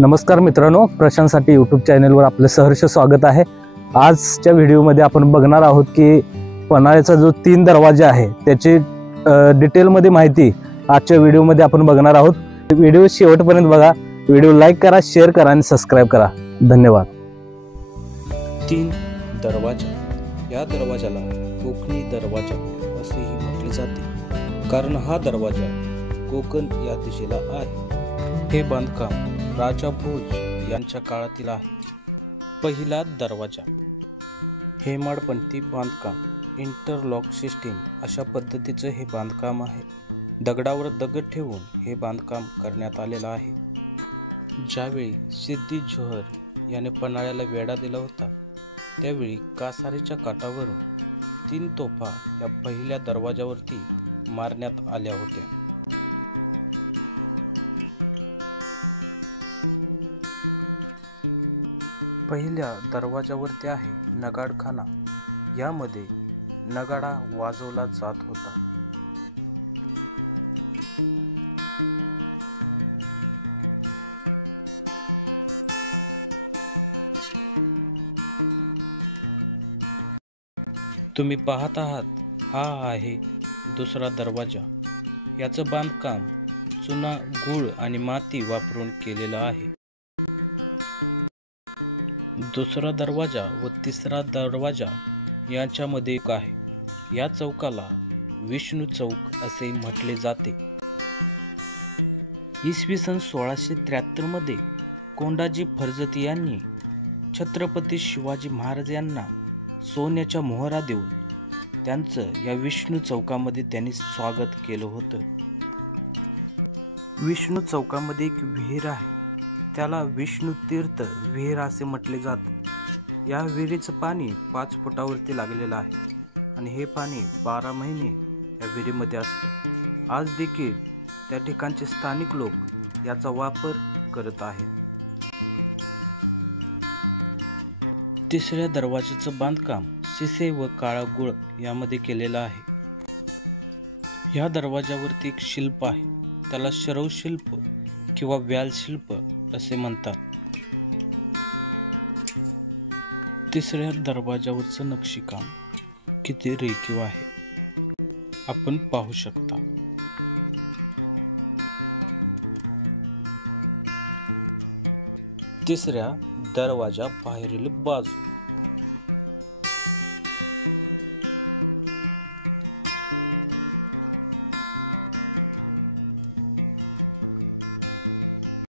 नमस्कार मित्रांनो, प्रशांतसाठी यूट्यूब चॅनलवर आपलं सहर्ष स्वागत आहे। आजच्या व्हिडिओमध्ये आपण बघणार आहोत की पन्हाळ्याचा जो 3 दरवाजा आहे त्याची डिटेलमध्ये माहिती आजच्या व्हिडिओमध्ये आपण बघणार आहोत। व्हिडिओ शेवटपर्यंत बघा, व्हिडिओ लाईक करा, शेअर करा आणि सबस्क्राइब करा। धन्यवाद। 3 दरवाजा। या दरवाजाला कोकणी दरवाजा असेही म्हटले जाते, कारण हा दरवाजा कोकण या दिशेला आहे। हे बांधकाम राजा भोज यांच्या काळातील आहे। पहिला दरवाजा हेमाडपंथी बांधकाम, इंटरलॉक सिस्टीम अशा पद्धतीचं हे बांधकाम आहे। दगडावर दगड ठेवून हे बांधकाम करण्यात आलेलं आहे। ज्यावेळी सिद्दी जोहर याने पन्हाळ्याला वेढा दिला होता, त्यावेळी कासारीच्या काठावरून 3 तोफा या पहिल्या दरवाजावरती मारण्यात आल्या होत्या। पहिल्या दरवाजावरती आहे नगाडखाना। यामध्ये नगाडा वाजवला जात होता। तुम्ही पाहत आहात, हा आहे दुसरा दरवाजा। याचं बांधकाम चुना, गूळ आणि माती वापरून केलेलं आहे। दुसरा दरवाजा व तिसरा दरवाजा यांच्यामध्ये एक आहे। या चौकाला विष्णू चौक असे म्हटले जाते। इसवी सन 1673 मध्ये कोंडाजी फर्जती यांनी छत्रपती शिवाजी महाराज यांना सोन्याच्या मोहरा देऊन त्यांचं या विष्णू चौकामध्ये त्यांनी स्वागत केलं होतं। विष्णू चौकामध्ये एक विहीर आहे, त्याला विष्णू तीर्थ विहीर असे म्हटले जाते। या विहिरीचं पाणी 5 फुटावरती लागलेलं आहे आणि हे पाणी 12 महिने या विहिरीमध्ये असते। आज देखील त्या ठिकाणचे स्थानिक लोक याचा वापर करत आहेत। तिसऱ्या दरवाजाचं बांधकाम शिसे व काळा गुळ यामध्ये केलेलं आहे। या दरवाजावरती एक शिल्प आहे, त्याला शरव शिल्प किंवा व्याल शिल्प असे म्हणतात। तिसऱ्या दरवाजावरचं नक्षीकाम किती रेखीव आहे आपण पाहू शकता। तिसऱ्या दरवाजा बाहेरील बाजू